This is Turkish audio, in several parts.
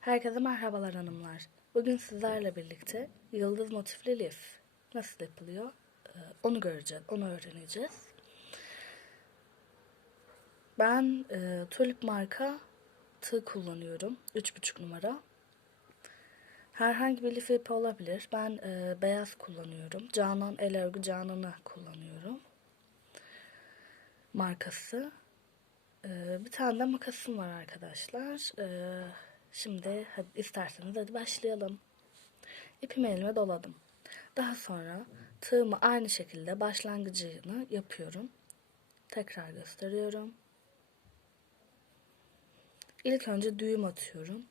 Herkese merhabalar hanımlar. Bugün sizlerle birlikte yıldız motifli lif nasıl yapılıyor e, onu göreceğiz, onu öğreneceğiz. Ben e, Tulip marka tığ kullanıyorum. 3,5 numara. Herhangi bir lif ipi olabilir. Ben e, beyaz kullanıyorum. Canan El Örgü Canan'ı kullanıyorum. Markası. Ee, bir tane de makasım var arkadaşlar. Ee, şimdi hadi isterseniz hadi başlayalım. İpimi elime doladım. Daha sonra tığımı aynı şekilde başlangıcını yapıyorum. Tekrar gösteriyorum. İlk önce düğüm atıyorum.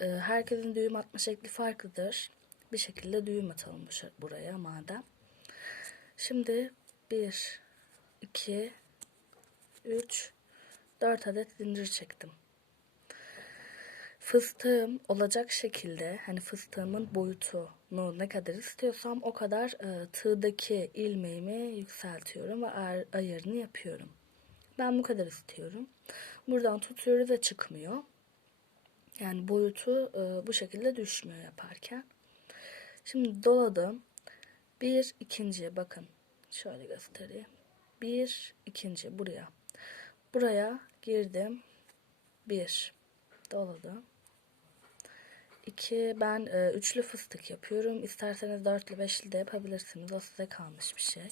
Ee, herkesin düğüm atma şekli farklıdır. Bir şekilde düğüm atalım buraya madem. Şimdi 1, 2, 3, 4 adet zincir çektim. Fıstığım olacak şekilde hani fıstığımın boyutunu ne kadar istiyorsam o kadar e, tığdaki ilmeğimi yükseltiyorum ve ay- ayarını yapıyorum. Ben bu kadar istiyorum. Buradan tutuyoruz ve çıkmıyor. Yani boyutu e, bu şekilde düşmüyor yaparken. Şimdi doladım. Bir ikinci bakın şöyle göstereyim. Bir ikinci buraya. Buraya girdim. Bir doladım. İki ben e, üçlü fıstık yapıyorum. İsterseniz dörtlü beşli de yapabilirsiniz. O size kalmış bir şey.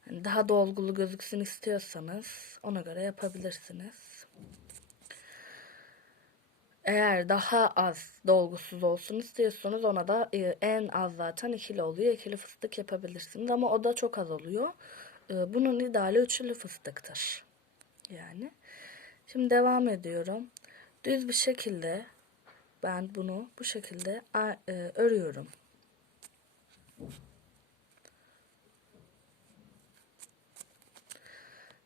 Hani daha dolgulu gözüksün istiyorsanız ona göre yapabilirsiniz. Eğer daha az dolgusuz olsun istiyorsanız ona da e, en az zaten ikili oluyor. İkili fıstık yapabilirsiniz ama o da çok az oluyor. E, Bunun ideali üçlü fıstıktır. Yani. Şimdi devam ediyorum. Düz bir şekilde ben bunu bu şekilde e, örüyorum.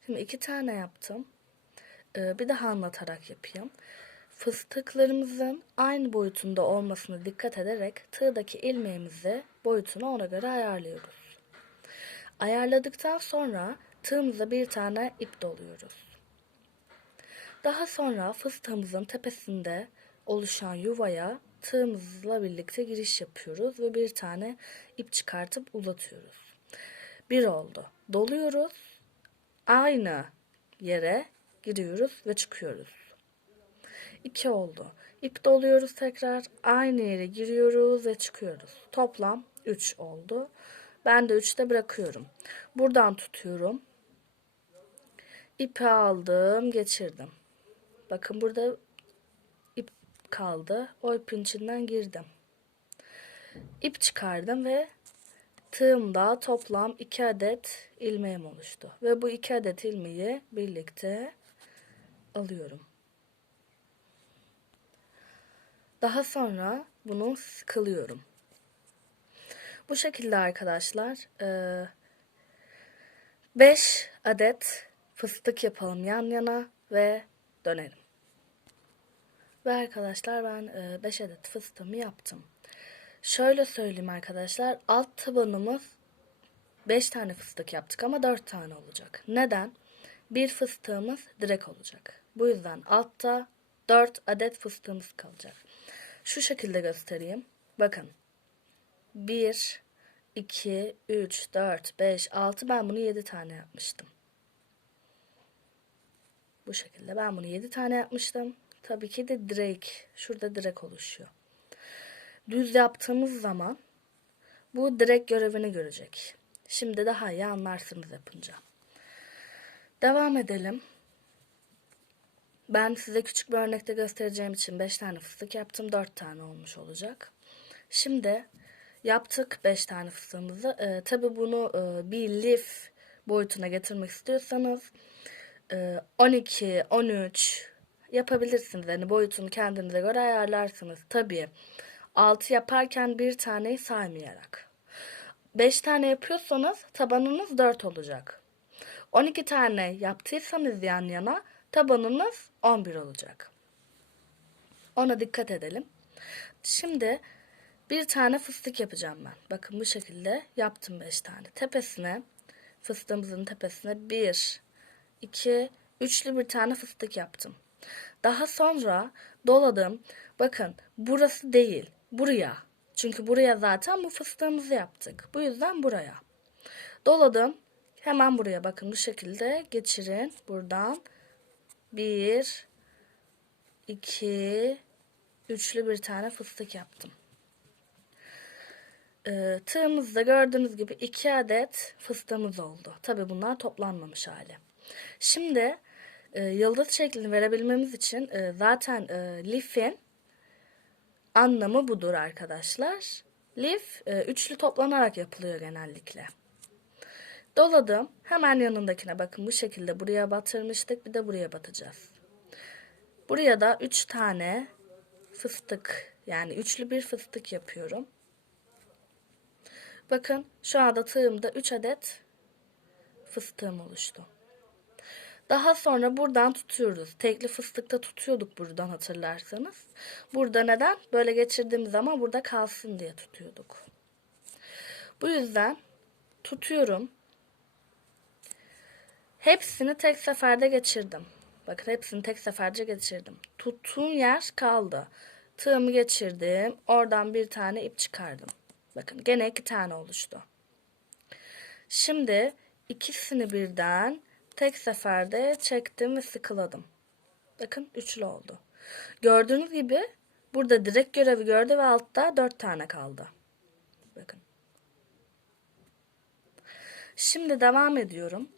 Şimdi iki tane yaptım. Ee, bir daha anlatarak yapayım. Fıstıklarımızın aynı boyutunda olmasına dikkat ederek tığdaki ilmeğimizi boyutunu ona göre ayarlıyoruz. Ayarladıktan sonra tığımıza bir tane ip doluyoruz. Daha sonra fıstığımızın tepesinde oluşan yuvaya tığımızla birlikte giriş yapıyoruz ve bir tane ip çıkartıp uzatıyoruz. Bir oldu. Doluyoruz. Aynı yere giriyoruz ve çıkıyoruz. İki oldu. İp doluyoruz tekrar. Aynı yere giriyoruz ve çıkıyoruz. Toplam 3 oldu. Ben de 3'te bırakıyorum. Buradan tutuyorum. İpi aldım, geçirdim. Bakın burada kaldı. O ipin içinden girdim. İp çıkardım ve tığımda toplam 2 adet ilmeğim oluştu. Ve bu 2 adet ilmeği birlikte alıyorum. Daha sonra bunu sıkılıyorum. Bu şekilde arkadaşlar 5 adet fıstık yapalım yan yana ve dönelim. Ve arkadaşlar ben 5 adet fıstığımı yaptım. Şöyle söyleyeyim arkadaşlar alt tabanımız 5 tane fıstık yaptık ama 4 tane olacak. Neden? Bir fıstığımız direkt olacak. Bu yüzden altta 4 adet fıstığımız kalacak. Şu şekilde göstereyim. Bakın. 1, 2, 3, 4, 5, 6 ben bunu 7 tane yapmıştım. Bu şekilde ben bunu 7 tane yapmıştım. Tabii ki de direkt şurada direkt oluşuyor. Düz yaptığımız zaman bu direkt görevini görecek. Şimdi daha iyi anlarsınız yapınca. Devam edelim. Ben size küçük bir örnekte göstereceğim için 5 tane fıstık yaptım. 4 tane olmuş olacak. Şimdi yaptık 5 tane fıstığımızı. Ee, Tabi bunu e, bir lif boyutuna getirmek istiyorsanız e, 12, 13 yapabilirsiniz. Yani boyutunu kendinize göre ayarlarsınız. Tabii 6 yaparken bir taneyi saymayarak. 5 tane yapıyorsanız tabanınız 4 olacak. 12 tane yaptıysanız yan yana tabanınız 11 olacak. Ona dikkat edelim. Şimdi bir tane fıstık yapacağım ben. Bakın bu şekilde yaptım 5 tane. Tepesine fıstığımızın tepesine 1, 2, üçlü bir tane fıstık yaptım. Daha sonra doladım. Bakın burası değil. Buraya. Çünkü buraya zaten bu fıstığımızı yaptık. Bu yüzden buraya. Doladım. Hemen buraya bakın bu şekilde geçirin. Buradan bir, iki, üçlü bir tane fıstık yaptım. Ee, tığımızda gördüğünüz gibi iki adet fıstığımız oldu. Tabi bunlar toplanmamış hali. Şimdi e, yıldız şeklini verebilmemiz için e, zaten e, lifin anlamı budur arkadaşlar. Lif e, üçlü toplanarak yapılıyor genellikle. Doladım. Hemen yanındakine bakın bu şekilde buraya batırmıştık. Bir de buraya batacağız. Buraya da 3 tane fıstık yani üçlü bir fıstık yapıyorum. Bakın şu anda tığımda 3 adet fıstığım oluştu. Daha sonra buradan tutuyoruz. Tekli fıstıkta tutuyorduk buradan hatırlarsanız. Burada neden? Böyle geçirdiğimiz zaman burada kalsın diye tutuyorduk. Bu yüzden tutuyorum. Hepsini tek seferde geçirdim. Bakın hepsini tek seferce geçirdim. Tuttuğum yer kaldı. Tığımı geçirdim. Oradan bir tane ip çıkardım. Bakın gene iki tane oluştu. Şimdi ikisini birden tek seferde çektim ve sıkıladım. Bakın üçlü oldu. Gördüğünüz gibi burada direkt görevi gördü ve altta dört tane kaldı. Bakın. Şimdi devam ediyorum.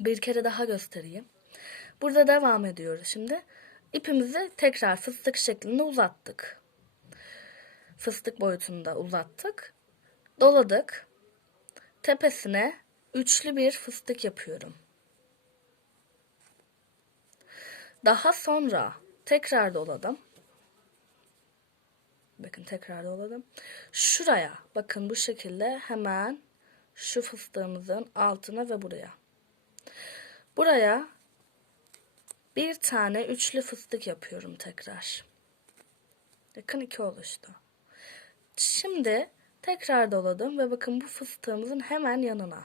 Bir kere daha göstereyim. Burada devam ediyoruz şimdi. İpimizi tekrar fıstık şeklinde uzattık. Fıstık boyutunda uzattık. Doladık. Tepesine üçlü bir fıstık yapıyorum. Daha sonra tekrar doladım. Bakın tekrar doladım. Şuraya bakın bu şekilde hemen şu fıstığımızın altına ve buraya. Buraya bir tane üçlü fıstık yapıyorum tekrar. Bakın iki oluştu. Şimdi tekrar doladım ve bakın bu fıstığımızın hemen yanına.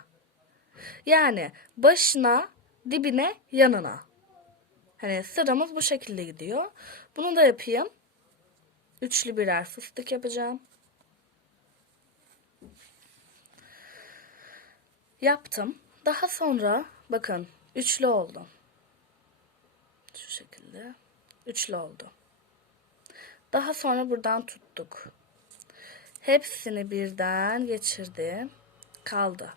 Yani başına, dibine, yanına. Hani sıramız bu şekilde gidiyor. Bunu da yapayım. Üçlü birer fıstık yapacağım. Yaptım. Daha sonra bakın üçlü oldu. Şu şekilde. Üçlü oldu. Daha sonra buradan tuttuk. Hepsini birden geçirdim. Kaldı.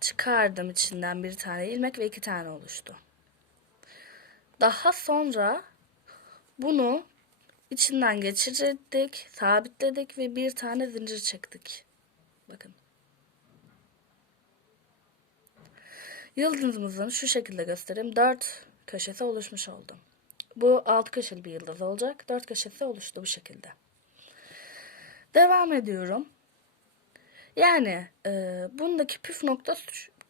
Çıkardım içinden bir tane ilmek ve iki tane oluştu. Daha sonra bunu içinden geçirdik, sabitledik ve bir tane zincir çektik. Bakın. Yıldızımızın şu şekilde göstereyim. Dört köşesi oluşmuş oldu. Bu alt köşeli bir yıldız olacak. Dört köşesi oluştu bu şekilde. Devam ediyorum. Yani e, bundaki püf noktası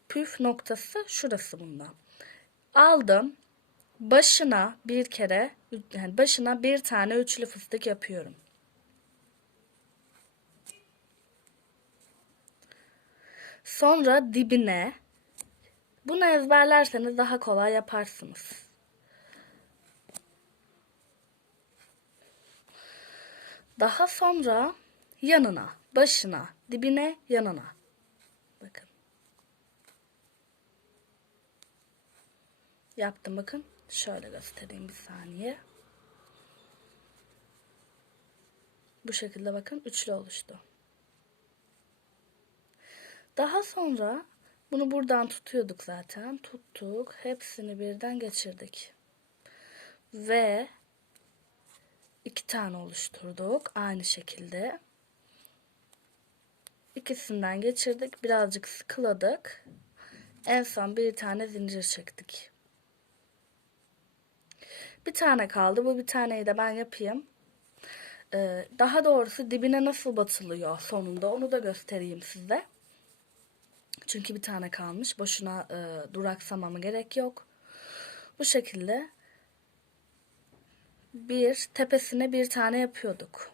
püf noktası şurası bunda. Aldım. Başına bir kere yani başına bir tane üçlü fıstık yapıyorum. Sonra dibine bunu ezberlerseniz daha kolay yaparsınız. Daha sonra yanına, başına, dibine, yanına. Bakın. Yaptım bakın. Şöyle göstereyim bir saniye. Bu şekilde bakın üçlü oluştu. Daha sonra bunu buradan tutuyorduk zaten. Tuttuk. Hepsini birden geçirdik. Ve iki tane oluşturduk. Aynı şekilde. İkisinden geçirdik. Birazcık sıkıladık. En son bir tane zincir çektik. Bir tane kaldı. Bu bir taneyi de ben yapayım. Ee, daha doğrusu dibine nasıl batılıyor sonunda onu da göstereyim size. Çünkü bir tane kalmış. Boşuna e, duraksamama gerek yok. Bu şekilde bir tepesine bir tane yapıyorduk.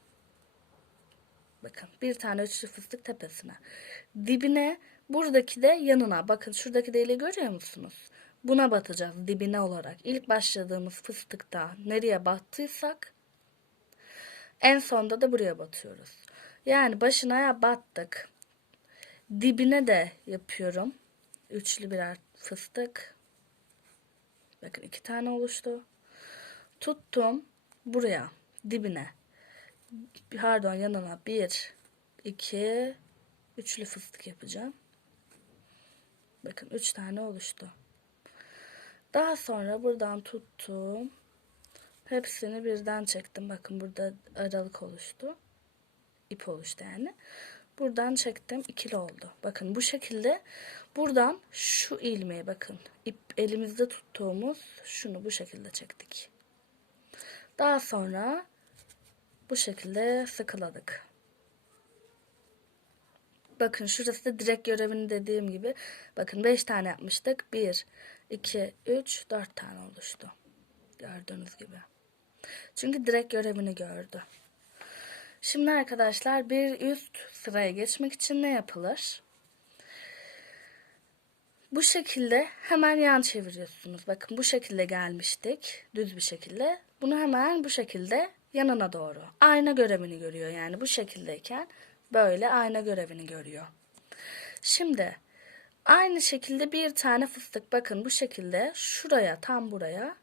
Bakın bir tane üçlü fıstık tepesine. Dibine buradaki de yanına. Bakın şuradaki deliği görüyor musunuz? Buna batacağız dibine olarak. İlk başladığımız fıstıkta nereye battıysak en sonda da buraya batıyoruz. Yani başına battık. Dibine de yapıyorum. Üçlü birer fıstık. Bakın iki tane oluştu. Tuttum buraya dibine. Pardon yanına bir, iki, üçlü fıstık yapacağım. Bakın üç tane oluştu. Daha sonra buradan tuttum. Hepsini birden çektim. Bakın burada aralık oluştu. İp oluştu yani. Buradan çektim. ikili oldu. Bakın bu şekilde buradan şu ilmeğe bakın. İp elimizde tuttuğumuz şunu bu şekilde çektik. Daha sonra bu şekilde sıkıladık. Bakın şurası da direkt görevini dediğim gibi. Bakın 5 tane yapmıştık. 1, 2, 3, 4 tane oluştu. Gördüğünüz gibi. Çünkü direkt görevini gördü. Şimdi arkadaşlar bir üst sıraya geçmek için ne yapılır? Bu şekilde hemen yan çeviriyorsunuz. Bakın bu şekilde gelmiştik. Düz bir şekilde. Bunu hemen bu şekilde yanına doğru. Ayna görevini görüyor yani bu şekildeyken böyle ayna görevini görüyor. Şimdi aynı şekilde bir tane fıstık bakın bu şekilde şuraya tam buraya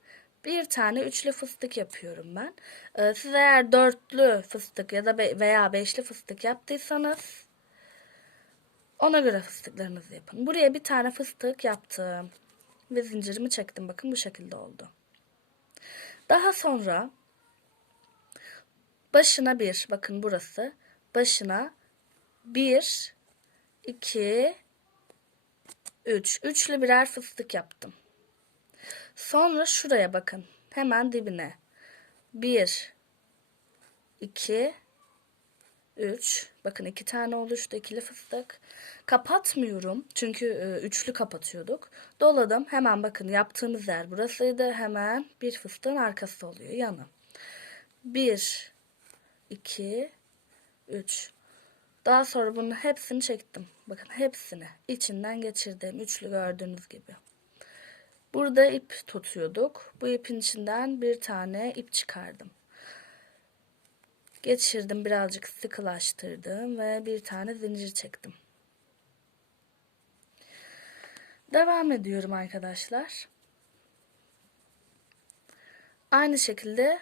bir tane üçlü fıstık yapıyorum ben. Ee, siz eğer dörtlü fıstık ya da be- veya beşli fıstık yaptıysanız ona göre fıstıklarınızı yapın. Buraya bir tane fıstık yaptım. Ve zincirimi çektim. Bakın bu şekilde oldu. Daha sonra başına bir. Bakın burası. Başına bir, iki, üç. Üçlü birer fıstık yaptım. Sonra şuraya bakın. Hemen dibine. Bir, iki, üç. Bakın iki tane oluştu ikili fıstık. Kapatmıyorum. Çünkü e, üçlü kapatıyorduk. Doladım. Hemen bakın yaptığımız yer burasıydı. Hemen bir fıstığın arkası oluyor. Yanı. Bir, iki, üç. Daha sonra bunun hepsini çektim. Bakın hepsini içinden geçirdim. Üçlü gördüğünüz gibi. Burada ip tutuyorduk. Bu ipin içinden bir tane ip çıkardım. Geçirdim birazcık sıkılaştırdım ve bir tane zincir çektim. Devam ediyorum arkadaşlar. Aynı şekilde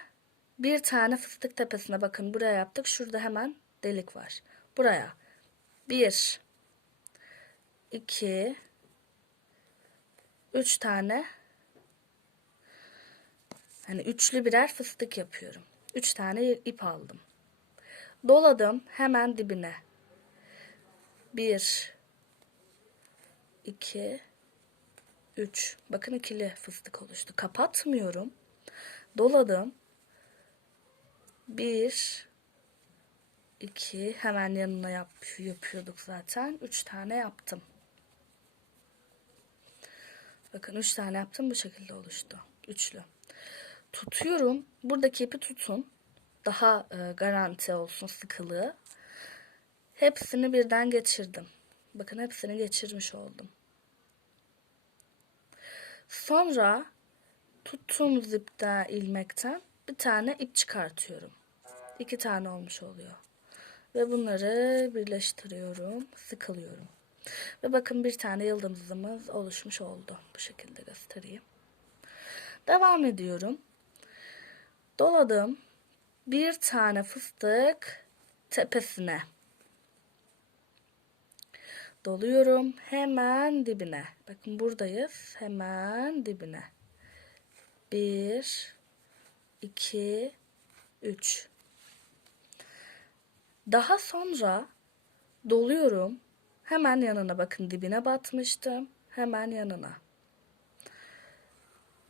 bir tane fıstık tepesine bakın buraya yaptık. Şurada hemen delik var. Buraya bir, iki, üç tane hani üçlü birer fıstık yapıyorum. Üç tane ip aldım. Doladım hemen dibine. Bir, iki, üç. Bakın ikili fıstık oluştu. Kapatmıyorum. Doladım. Bir, iki. Hemen yanına yap, yapıyorduk zaten. Üç tane yaptım. Bakın üç tane yaptım. Bu şekilde oluştu. Üçlü. Tutuyorum. Buradaki ipi tutun. Daha e, garanti olsun sıkılığı. Hepsini birden geçirdim. Bakın hepsini geçirmiş oldum. Sonra tuttuğumuz ipten ilmekten bir tane ip çıkartıyorum. İki tane olmuş oluyor. Ve bunları birleştiriyorum, sıkılıyorum. Ve bakın bir tane yıldızımız oluşmuş oldu. Bu şekilde göstereyim. Devam ediyorum. Doladım. Bir tane fıstık tepesine. Doluyorum hemen dibine. Bakın buradayız. Hemen dibine. Bir, iki, üç. Daha sonra doluyorum. Hemen yanına bakın dibine batmıştım. Hemen yanına.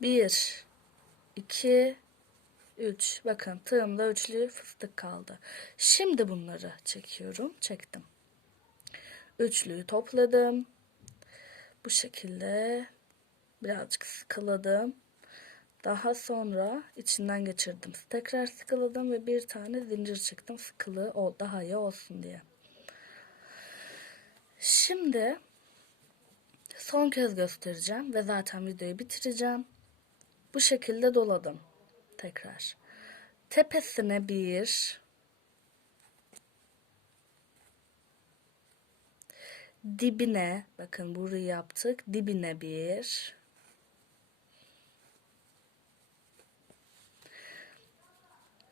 Bir, iki, üç. Bakın tığımda üçlü fıstık kaldı. Şimdi bunları çekiyorum. Çektim. Üçlüyü topladım. Bu şekilde birazcık sıkıladım. Daha sonra içinden geçirdim. Tekrar sıkıladım ve bir tane zincir çıktım. Sıkılı o daha iyi olsun diye. Şimdi Son kez göstereceğim ve zaten videoyu bitireceğim. Bu şekilde doladım. Tekrar. Tepesine bir dibine bakın burayı yaptık. Dibine bir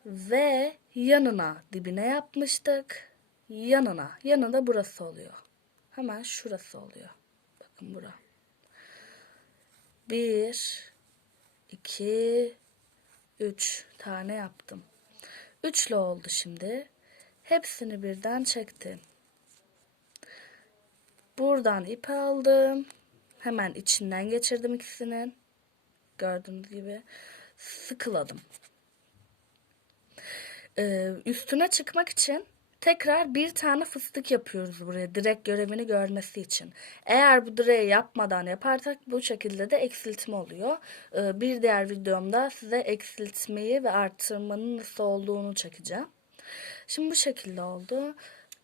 ve yanına dibine yapmıştık. Yanına. Yanında burası oluyor. Hemen şurası oluyor. Bakın bura. Bir, iki, üç tane yaptım. Üçlü oldu şimdi. Hepsini birden çektim. Buradan ip aldım. Hemen içinden geçirdim ikisinin. Gördüğünüz gibi. Sıkıladım. Ee, üstüne çıkmak için tekrar bir tane fıstık yapıyoruz buraya direkt görevini görmesi için. Eğer bu direği yapmadan yaparsak bu şekilde de eksiltme oluyor. Ee, bir diğer videomda size eksiltmeyi ve arttırmanın nasıl olduğunu çekeceğim. Şimdi bu şekilde oldu.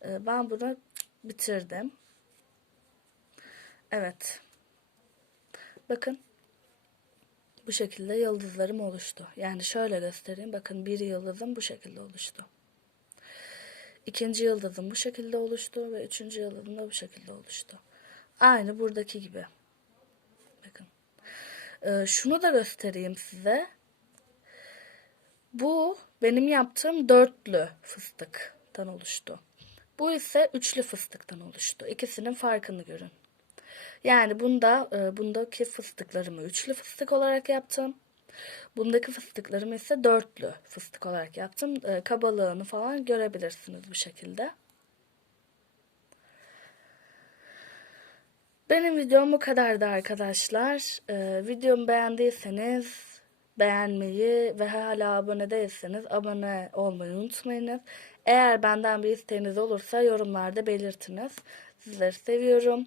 Ee, ben bunu bitirdim. Evet. Bakın. Bu şekilde yıldızlarım oluştu. Yani şöyle göstereyim. Bakın bir yıldızım bu şekilde oluştu. İkinci yıldızım bu şekilde oluştu ve üçüncü yıldızım da bu şekilde oluştu. Aynı buradaki gibi. Bakın. Ee, şunu da göstereyim size. Bu benim yaptığım dörtlü fıstıktan oluştu. Bu ise üçlü fıstıktan oluştu. İkisinin farkını görün. Yani bunda e, bundaki fıstıklarımı üçlü fıstık olarak yaptım. Bundaki fıstıklarımı ise dörtlü fıstık olarak yaptım. E, kabalığını falan görebilirsiniz bu şekilde. Benim videom bu kadardı arkadaşlar. E, videomu beğendiyseniz beğenmeyi ve hala abone değilseniz abone olmayı unutmayınız. Eğer benden bir isteğiniz olursa yorumlarda belirtiniz. Sizleri seviyorum.